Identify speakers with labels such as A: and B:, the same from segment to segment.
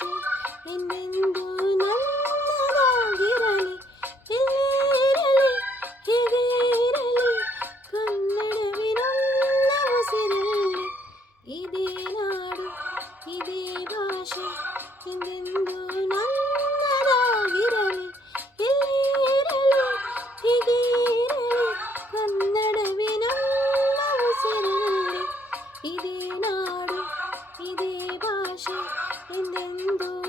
A: you. rainbow.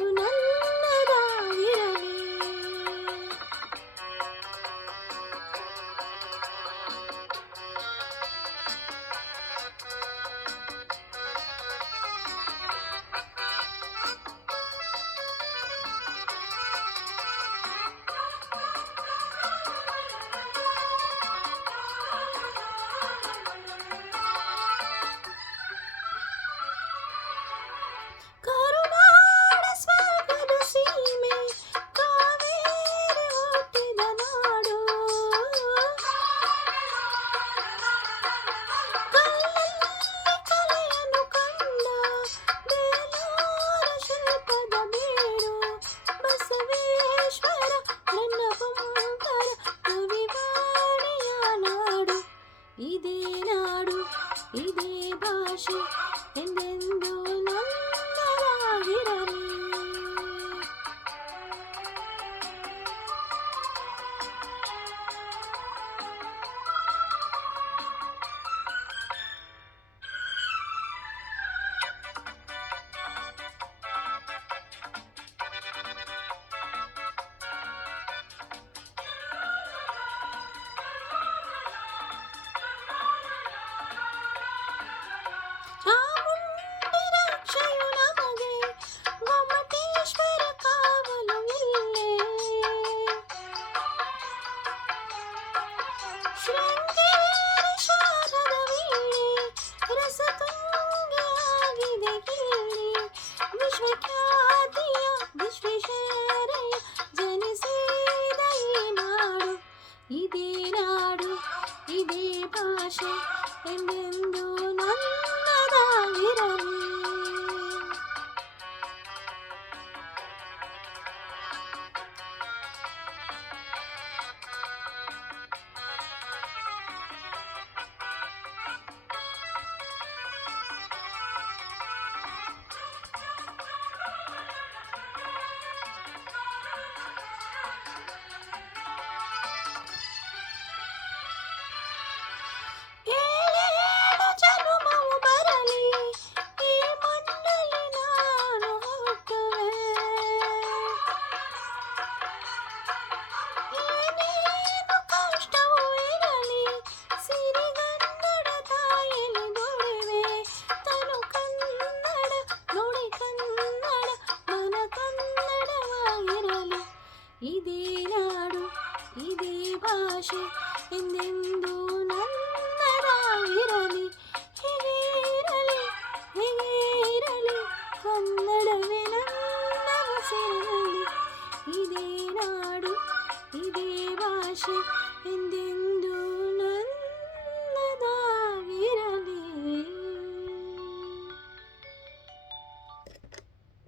A: Thank you. 是。